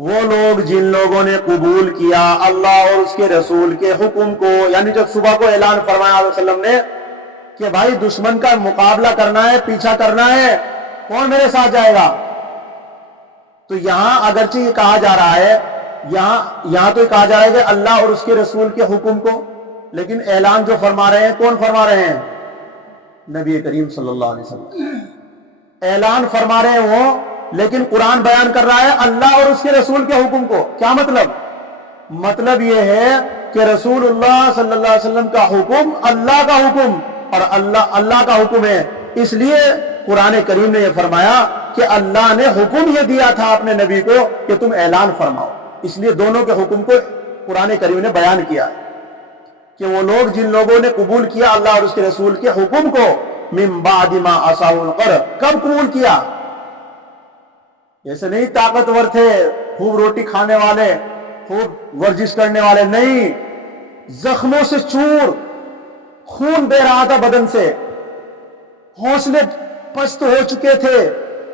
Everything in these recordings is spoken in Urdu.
وہ لوگ جن لوگوں نے قبول کیا اللہ اور اس کے رسول کے حکم کو، یعنی جب صبح کو اعلان فرمایا علیہ وسلم نے کہ بھائی دشمن کا مقابلہ کرنا ہے، پیچھا کرنا ہے، کون میرے ساتھ جائے گا؟ تو یہاں اگرچہ یہ کہا جا رہا ہے، یہاں تو یہ کہا جا رہا ہے کہ اللہ اور اس کے رسول کے حکم کو، لیکن اعلان جو فرما رہے ہیں کون فرما رہے ہیں؟ نبی کریم صلی اللہ علیہ وسلم اعلان فرما رہے ہیں وہ، لیکن قرآن بیان کر رہا ہے اللہ اور اس کے رسول کے حکم کو۔ کیا مطلب یہ ہے کہ رسول اللہ صلی اللہ علیہ وسلم کا حکم اللہ کا حکم، اور اللہ کا حکم ہے، اس لیے قرآن کریم نے یہ فرمایا کہ اللہ نے حکم یہ دیا تھا اپنے نبی کو کہ تم اعلان فرماؤ، اس لیے دونوں کے حکم کو قرآن کریم نے بیان کیا ہے کہ وہ لوگ جن لوگوں نے قبول کیا اللہ اور اس کے رسول کے حکم کو، من بعد ما اصابهم القرح، کب قبول کیا؟ ایسے نہیں طاقتور تھے، خوب روٹی کھانے والے، خوب ورزش کرنے والے، نہیں، زخموں سے چور، خون بہ رہا تھا بدن سے، حوصلے پست ہو چکے تھے،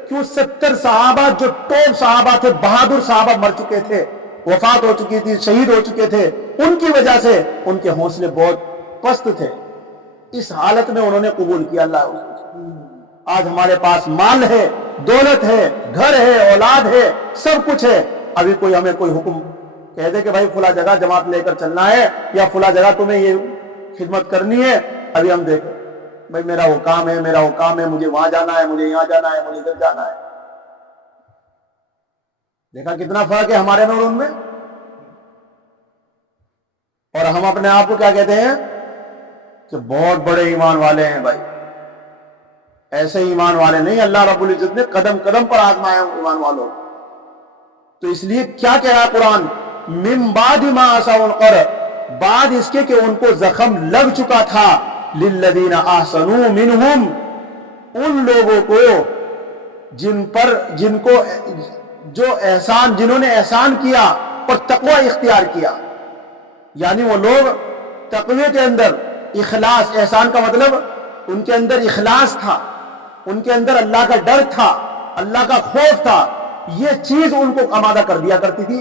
کیوں 70 صحابہ جو ٹاپ صحابہ تھے، بہادر صحابہ مر چکے تھے، وفات ہو چکی تھی، شہید ہو چکے تھے، ان کی وجہ سے ان کے حوصلے بہت پست تھے، اس حالت میں انہوں نے قبول کیا اللہ۔ آج ہمارے پاس مال ہے، دولت ہے، گھر ہے، اولاد ہے، سب کچھ ہے، ابھی ہمیں کوئی حکم کہہ دے کہ بھائی فلاں جگہ جماعت لے کر چلنا ہے یا فلاں جگہ تمہیں یہ خدمت کرنی ہے، ابھی ہم دیکھیں بھائی میرا وہ کام ہے، مجھے وہاں جانا ہے، مجھے یہاں جانا ہے، مجھے ادھر جانا ہے۔ دیکھا کتنا فرق ہے ہمارے میں اور ان میں، اور ہم اپنے آپ کو کیا کہتے ہیں کہ بہت بڑے ایمان والے ہیں۔ بھائی ایسے ایمان والے نہیں، اللہ رب العزت نے قدم قدم پر آزمایا ایمان والوں، تو اس لیے کیا کہہ رہا ہے قرآن؟ من بعد ما اصابهم القرح، بعد اس کے کہ ان کو زخم لگ چکا تھا، للذین احسنوا منہم، ان لوگوں کو جنہوں نے احسان کیا اور تقوی اختیار کیا، یعنی وہ لوگ تقوی کے اندر اخلاص، احسان کا مطلب ان کے اندر اخلاص تھا، ان کے اندر اللہ کا ڈر تھا، اللہ کا خوف تھا، یہ چیز ان کو آمادہ کر دیا کرتی تھی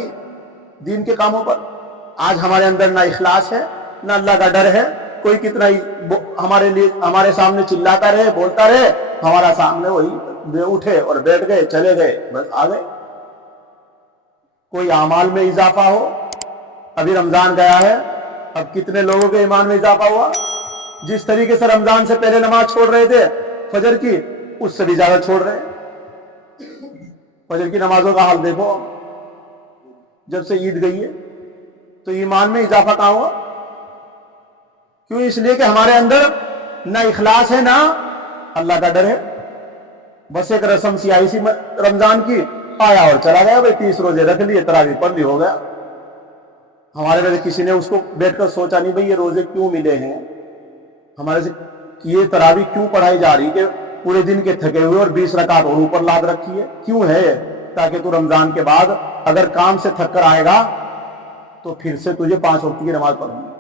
دین کے کاموں پر۔ آج ہمارے اندر نہ اخلاص ہے، نہ اللہ کا ڈر ہے، کوئی کتنا ہی ہمارے سامنے چلاتا رہے، بولتا رہے، ہمارا سامنے وہی اٹھے اور بیٹھ گئے، چلے گئے، بس آ گئے۔ کوئی اعمال میں اضافہ ہو، ابھی رمضان گیا ہے، اب کتنے لوگوں کے ایمان میں اضافہ ہوا؟ جس طریقے سے رمضان سے پہلے نماز چھوڑ رہے تھے فجر کی، اس سے بھی زیادہ چھوڑ رہے ہیں۔ فجر کی نمازوں کا حال دیکھو، جب سے عید گئی ہے تو ایمان میں اضافہ کہاں ہوا؟ کیوں؟ اس لیے کہ ہمارے اندر نہ اخلاص ہے، نہ اللہ کا ڈر ہے، بس ایک رسم سیاہی سی رمضان کی، آیا اور چلا گیا، بھائی 30 روزے رکھ لیے، تراویح پڑھ لی، ہو گیا۔ ہمارے میں کسی نے اس کو بیٹھ کر سوچا نہیں بھائی یہ روزے کیوں ملے ہیں، ہمارے سے یہ تراویح کیوں پڑھائی جا رہی کہ پورے دن کے تھکے ہوئے اور 20 رکعت اور اوپر لاد رکھی ہے، کیوں ہے؟ تاکہ تو رمضان کے بعد اگر کام سے تھک کر آئے گا تو پھر سے تجھے 5 وقت کی نماز پڑھنی۔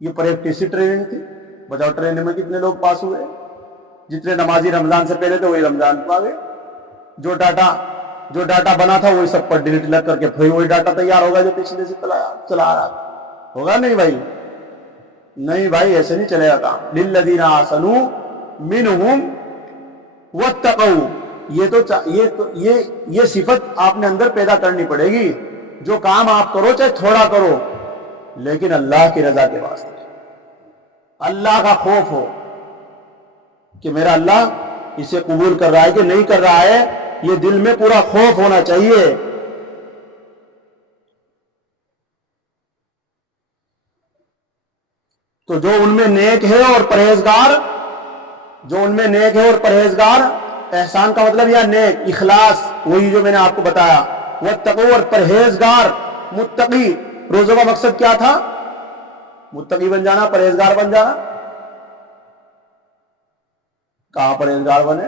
یہ پریکٹس ٹریننگ تھی، بجاؤ ٹریننگ میں کتنے لوگ پاس ہوئے؟ جتنے نمازی رمضان سے پہلے تھے وہی رمضان کو آ گئے، جو ڈاٹا بنا تھا وہی سب پر ڈیلیٹ لگ کر کے پھر وہی ڈاٹا تیار ہوگا جو پچھلے سے چلا آ رہا تھا، ہوگا نہیں بھائی؟ نہیں بھائی، ایسے نہیں چلے گا کام۔ للذین احسنوا منہم واتقوا، یہ صفت آپ نے اندر پیدا کرنی پڑے گی، جو کام آپ کرو چاہے تھوڑا کرو لیکن اللہ کی رضا کے واسطے، اللہ کا خوف ہو کہ میرا اللہ اسے قبول کر رہا ہے کہ نہیں کر رہا ہے، یہ دل میں پورا خوف ہونا چاہیے۔ تو جو ان میں نیک ہے اور پرہیزگار، احسان کا مطلب یا نیک، اخلاص، وہی جو میں نے آپ کو بتایا، واتقوا، اور پرہیزگار، متقی۔ روزوں کا مقصد کیا تھا؟ متقی بن جانا، پرہیزگار بن جانا۔ کہاں پرہیزگار بنے؟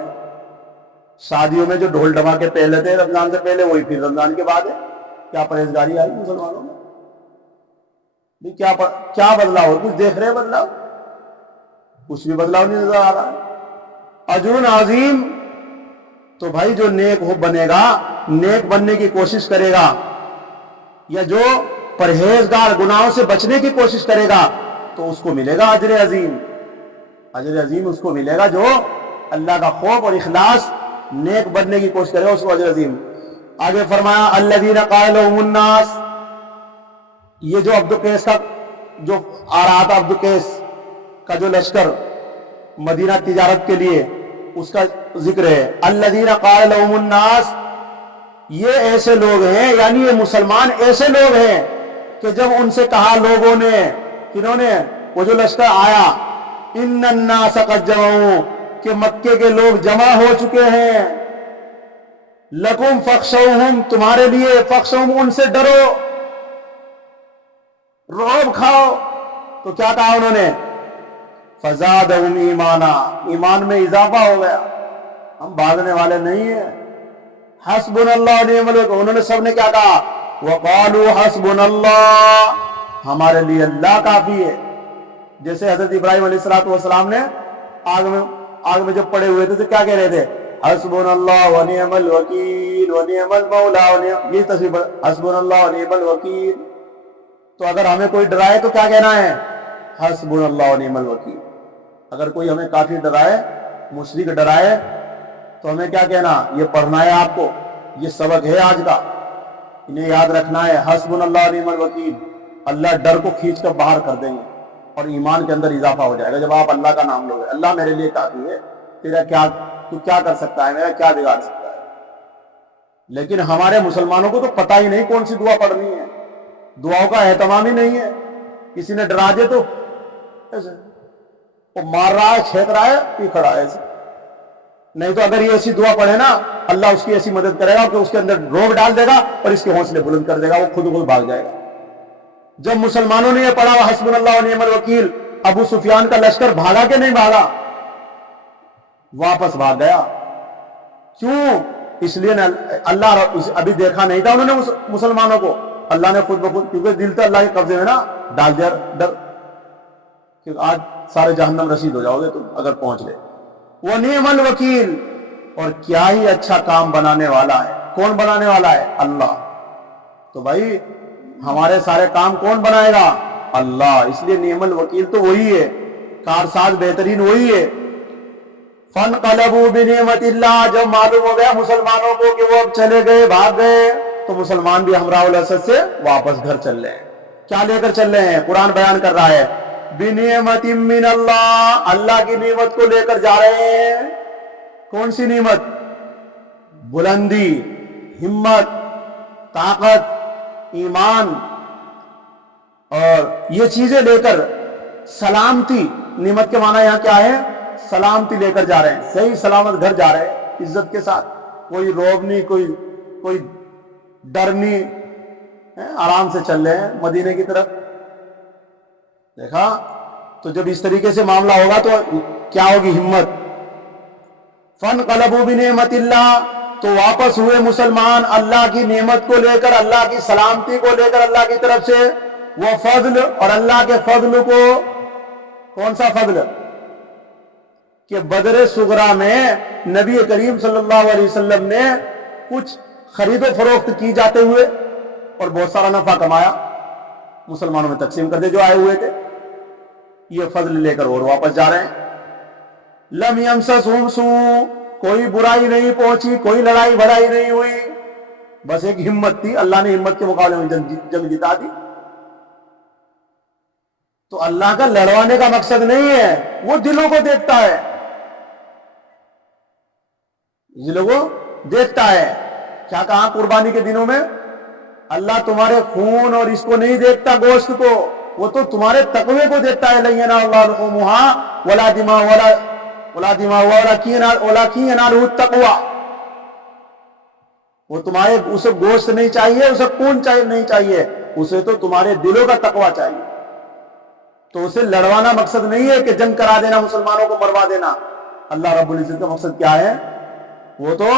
شادیوں میں جو ڈھول ڈھماکے پہلے تھے رمضان سے پہلے، وہی پھر رمضان کے بعد ہے۔ کیا پرہیزگاری آئی مسلمانوں میں؟ کیا بدلاؤ؟ کچھ دیکھ رہے بدلاؤ؟ کچھ بھی بدلاؤ نہیں نظر آ رہا ہے۔ اجر عظیم تو بھائی جو نیک ہو بنے گا, نیک بننے کی کوشش کرے گا, یا جو پرہیزگار گناہوں سے بچنے کی کوشش کرے گا, تو اس کو ملے گا اجر عظیم. اجر عظیم اس کو ملے گا جو اللہ کا خوف اور اخلاص نیک بننے کی کوشش کرے گا, اس کو اجر عظیم. آگے فرمایا الذین قال لهم الناس, یہ جو عبدالقیس کا جو آ رہا تھا, عبدالقیس کا جو لشکر مدینہ تجارت کے لیے, اس کا ذکر ہے. الذین قال لهم الناس, یہ ایسے لوگ ہیں, یعنی یہ مسلمان ایسے لوگ ہیں کہ جب ان سے کہا لوگوں نے, کنہوں نے, وہ جو لشکر آیا, ان الناس قد جمعوا, کہ مکے کے لوگ جمع ہو چکے ہیں, لکم فخشوہم, تمہارے لیے, فخشوہم, ان سے ڈرو, رعب کھاؤ. تو کیا کہا انہوں نے, فزادہم ایمانا, ایمان میں اضافہ ہو گیا, ہم بھاگنے والے نہیں ہیں. حسبنا اللہ ونعم الوکیل, انہوں نے سب نے کیا کہا, وقالوا حسبنا اللہ, ہمارے لیے اللہ کافی ہے. جیسے حضرت ابراہیم علیہ السلام نے آگ میں جب پڑے ہوئے تھے تو کیا کہہ رہے تھے, حسبنا اللہ ونعم الوکیل ونعم المولا, یہ تصویر, حسبنا اللہ ونعم الوکیل. تو اگر ہمیں کوئی ڈرائے تو کیا کہنا ہے, حسبنا اللہ ونعم الوکیل. اگر کوئی ہمیں کافی ڈرائے, مشرک ڈرائے, تو ہمیں کیا کہنا, یہ پڑھنا ہے آپ کو, یہ سبق ہے آج کا, انہیں یاد رکھنا ہے. حسبنا اللہ ونعم الوکیل, اللہ ڈر کو کھینچ کر باہر کر دیں گے اور ایمان کے اندر اضافہ ہو جائے گا جب آپ اللہ کا نام لوگے. اللہ میرے لیے کافی ہے, تو کیا کر سکتا ہے, میرا کیا بگاڑ سکتا ہے. لیکن ہمارے مسلمانوں کو تو پتہ ہی نہیں کون سی دعا پڑھنی ہے, دعاؤں کا اہتمام ہی نہیں ہے. کسی نے ڈرا دے تو ایسے وہ مار رہا ہے, چھینک رہا ہے, پی کھڑا ہے ایسے. نہیں تو اگر یہ ایسی دعا پڑھے نا, اللہ اس کی ایسی مدد کرے گا کہ اس کے اندر روب ڈال دے گا اور اس کے حوصلے بلند کر دے گا, وہ خود بھاگ جائے گا. جب مسلمانوں نے یہ پڑھا حسبنا اللہ ونعم الوکیل, ابو سفیان کا لشکر بھاگا کہ نہیں بھاگا, واپس بھاگ گیا. کیوں, اس لیے اللہ ابھی دیکھا نہیں تھا انہوں نے مسلمانوں کو, اللہ نے خود بخود, کیونکہ دل تو اللہ کے قبضے میں نا, ڈال دیا ڈر کہ آج سارے جہنم رسید ہو جاؤ گے تم اگر پہنچ گئے. ونعم الوکیل, اور کیا ہی اچھا کام بنانے والا ہے. کون بنانے والا ہے, اللہ. تو بھائی ہمارے سارے کام کون بنائے گا, اللہ. اس لیے نعم الوکیل تو وہی ہے, کارساز بہترین وہی ہے. فانقلبوا بنعمت اللہ, جب معلوم ہو گیا مسلمانوں کو کہ وہ اب چلے گئے, بھاگ گئے, تو مسلمان بھی ہمراہ الاسد سے واپس گھر چل رہے ہیں. کیا لے کر چل رہے ہیں, قرآن بیان کر رہا ہے, بنعمت من اللہ, اللہ کی نعمت کو لے کر جا رہے ہیں. کون سی نعمت, بلندی, ہمت, طاقت, ایمان, اور یہ چیزیں لے کر سلامتی. نعمت کے معنی یہاں کیا ہے, سلامتی لے کر جا رہے ہیں, صحیح سلامت گھر جا رہے ہیں عزت کے ساتھ, کوئی روب نہیں, کوئی ڈر نہیں, آرام سے چل رہے ہیں مدینے کی طرف. دیکھا, تو جب اس طریقے سے معاملہ ہوگا تو کیا ہوگی ہمت. فانقلبوا بنعمت اللہ, تو واپس ہوئے مسلمان اللہ کی نعمت کو لے کر, اللہ کی سلامتی کو لے کر اللہ کی طرف سے. وہ فضل, اور اللہ کے فضل کو, کون سا فضل, کہ بدر صغرا میں نبی کریم صلی اللہ علیہ وسلم نے کچھ خرید و فروخت کی جاتے ہوئے اور بہت سارا نفع کمایا, مسلمانوں میں تقسیم کر دے جو آئے ہوئے تھے. یہ فضل لے کر اور واپس جا رہے ہیں. لم یمسسہم سوء, کوئی برائی نہیں پہنچی, کوئی لڑائی بھڑائی نہیں ہوئی, بس ایک ہمت تھی, اللہ نے ہمت کے مقابلے میں جنگ جتا دی. تو اللہ کا لڑوانے کا مقصد نہیں ہے, وہ دلوں کو دیکھتا ہے, دلوں کو دیکھتا ہے. کیا کہا قربانی کے دنوں میں, اللہ تمہارے خون اور اس کو نہیں دیکھتا, گوشت کو, وہ تو تمہارے تقوی کو دیکھتا ہے. لن ینال اللہ لحومها ولا دماؤها ولکن ینالہ التقوی. وہ تمہارے, اسے گوشت نہیں چاہیے, اسے خون نہیں چاہیے, اسے تو تمہارے دلوں کا تقوی چاہیے. تو اسے لڑوانا مقصد نہیں ہے کہ جنگ کرا دینا, مسلمانوں کو مروا دینا. اللہ رب العزت کا مقصد کیا ہے, وہ تو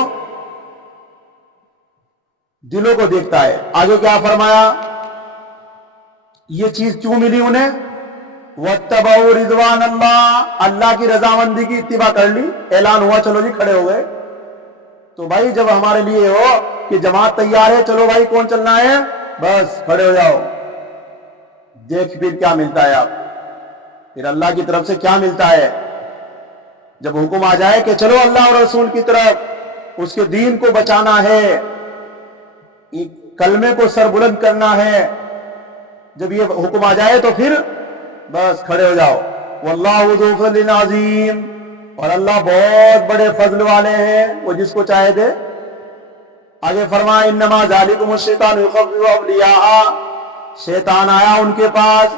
دلوں کو دیکھتا ہے. آگے کیا فرمایا, یہ چیز کیوں ملی انہیں, واتبعوا رضوان اللہ, اللہ کی رضامندی کی اتباع کر لی, اعلان ہوا چلو جی کھڑے ہو گئے. تو بھائی جب ہمارے لیے ہو کہ جماعت تیار ہے، چلو بھائی کون چلنا ہے، بس کھڑے ہو جاؤ، دیکھ پھر کیا ملتا ہے آپ، پھر اللہ کی طرف سے کیا ملتا ہے۔ جب حکم آ جائے کہ چلو اللہ اور رسول کی طرف، اس کے دین کو بچانا ہے، کلمے کو سر بلند کرنا ہے، جب یہ حکم آ جائے تو پھر بس کھڑے ہو جاؤ۔ واللہ ذو فضل عظیم، اور اللہ بہت بڑے فضل والے ہیں، وہ جس کو چاہے دے۔ آگے فرمایا انما ذالکم الشیطان یخوف اولیاء، شیطان آیا ان کے پاس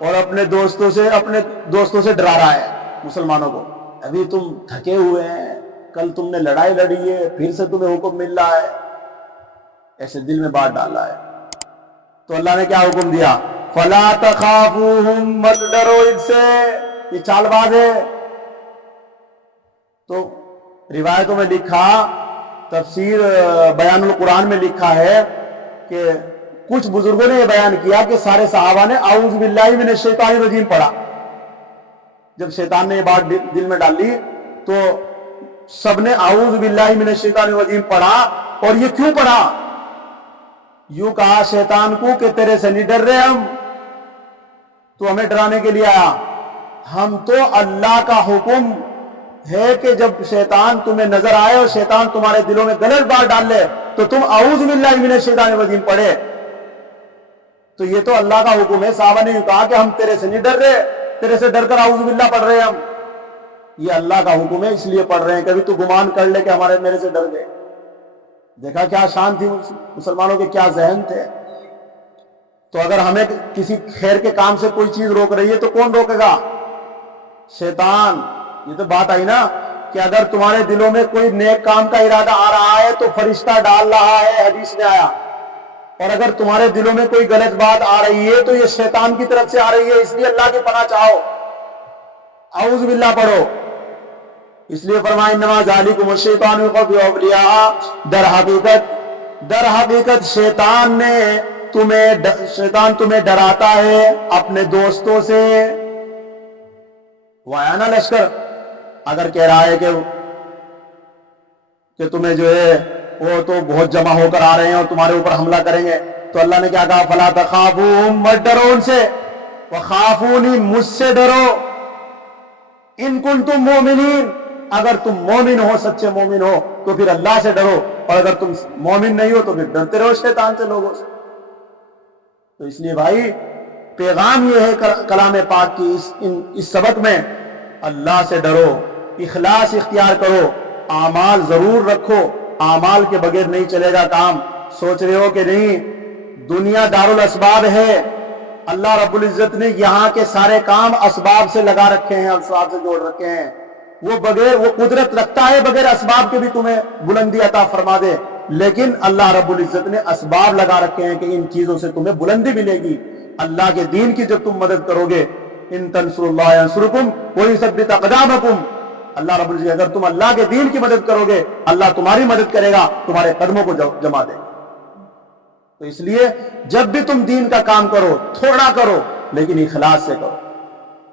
اور اپنے دوستوں سے ڈرا رہا ہے مسلمانوں کو، ابھی تم تھکے ہوئے ہیں، کل تم نے لڑائی لڑی ہے، پھر سے تمہیں حکم مل رہا ہے، ایسے دل میں بات ڈالا ہے۔ تو اللہ نے کیا حکم دیا، فلا تخافوہم، مت ڈرو ان سے، یہ چال باز ہے۔ تو روایتوں میں لکھا، تفسیر بیان القرآن میں لکھا ہے کہ کچھ بزرگوں نے یہ بیان کیا کہ سارے صحابہ نے اعوذ باللہ من الشیطان الرجیم پڑھا۔ جب شیطان نے یہ بات دل میں ڈال لی تو سب نے اعوذ باللہ من الشیطان الرجیم پڑھا۔ اور یہ کیوں پڑھا؟ یوں کہا شیطان کو کہ تیرے سے نہیں ڈر رہے ہم، تو ہمیں ڈرانے کے لیے آیا، ہم تو اللہ کا حکم ہے کہ جب شیطان تمہیں نظر آئے اور شیطان تمہارے دلوں میں غلط بات ڈال لے تو تم اعوذ باللہ من الشیطان الرجیم پڑھے۔ تو یہ تو اللہ کا حکم ہے۔ صحابہ نے یوں کہا کہ ہم تیرے سے نہیں ڈر رہے، تیرے سے ڈر کر اعوذ باللہ پڑھ رہے ہیں ہم، یہ اللہ کا حکم ہے اس لیے پڑھ رہے ہیں، کبھی تو گمان کر لے کہ میرے سے ڈر گئے۔ دیکھا کیا شان تھی مسلمانوں کے، کیا ذہن تھے۔ تو اگر ہمیں کسی خیر کے کام سے کوئی چیز روک رہی ہے تو کون روکے گا؟ شیطان۔ یہ تو بات آئی نا کہ اگر تمہارے دلوں میں کوئی نیک کام کا ارادہ آ رہا ہے تو فرشتہ ڈال رہا ہے، حدیث میں آیا، اور اگر تمہارے دلوں میں کوئی غلط بات آ رہی ہے تو یہ شیطان کی طرف سے آ رہی ہے، اس لیے اللہ کی پناہ چاہو، اعوذ باللہ پڑھو۔ اس لیے فرمایا انما ذالکم الشیطان یخوف اولیاء، در حقیقت شیطان تمہیں ڈراتا ہے اپنے دوستوں سے۔ وہ آیا نا لشکر، اگر کہہ رہا ہے کہ تمہیں جو ہے وہ تو بہت جمع ہو کر آ رہے ہیں اور تمہارے اوپر حملہ کریں گے، تو اللہ نے کیا کہا، فلا تخافوہم، مت ڈرو ان سے، وخافونی، مجھ سے ڈرو، ان کنتم مومنین، اگر تم مومن ہو، سچے مومن ہو تو پھر اللہ سے ڈرو، اور اگر تم مومن نہیں ہو تو پھر ڈرتے رہو شیطان سے، لوگوں سے۔ تو اس لیے بھائی پیغام یہ ہے کلام پاک کی اس سبق میں، اللہ سے ڈرو، اخلاص اختیار کرو، اعمال ضرور رکھو، اعمال کے بغیر نہیں چلے گا کام۔ سوچ رہے ہو کہ نہیں دنیا دارالاسباب ہے، اللہ رب العزت نے یہاں کے سارے کام اسباب سے لگا رکھے ہیں، اسباب سے جوڑ رکھے ہیں، وہ قدرت رکھتا ہے بغیر اسباب کے بھی تمہیں بلندی عطا فرما دے، لیکن اللہ رب العزت نے اسباب لگا رکھے ہیں کہ ان چیزوں سے تمہیں بلندی ملے گی۔ اللہ کے دین کی جب تم مدد کرو گے، ان تنصروا اللہ ینصرکم ویثبت اقدامکم، اللہ رب العزت اگر تم اللہ کے دین کی مدد کرو گے، اللہ تمہاری مدد کرے گا، تمہارے قدموں کو جما دے گا۔ تو اس لیے جب بھی تم دین کا کام کرو، تھوڑا کرو لیکن اخلاص سے کرو،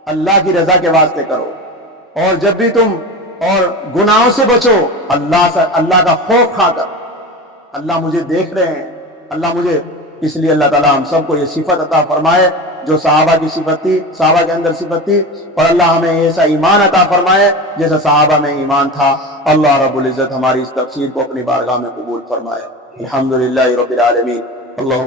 اللہ کی رضا کے واسطے کرو، اور جب بھی تم اور گناہوں سے بچو، اللہ کا خوف کھا کر، اللہ مجھے دیکھ رہے ہیں، اللہ مجھے، اس لیے اللہ تعالیٰ ہم سب کو یہ صفت عطا فرمائے جو صحابہ کی صفت تھی، صحابہ کے اندر صفت تھی، اور اللہ ہمیں ایسا ایمان عطا فرمائے جیسا صحابہ میں ایمان تھا۔ اللہ رب العزت ہماری اس تفسیر کو اپنی بارگاہ میں قبول فرمائے۔ الحمدللہ رب العالمین۔ اللہ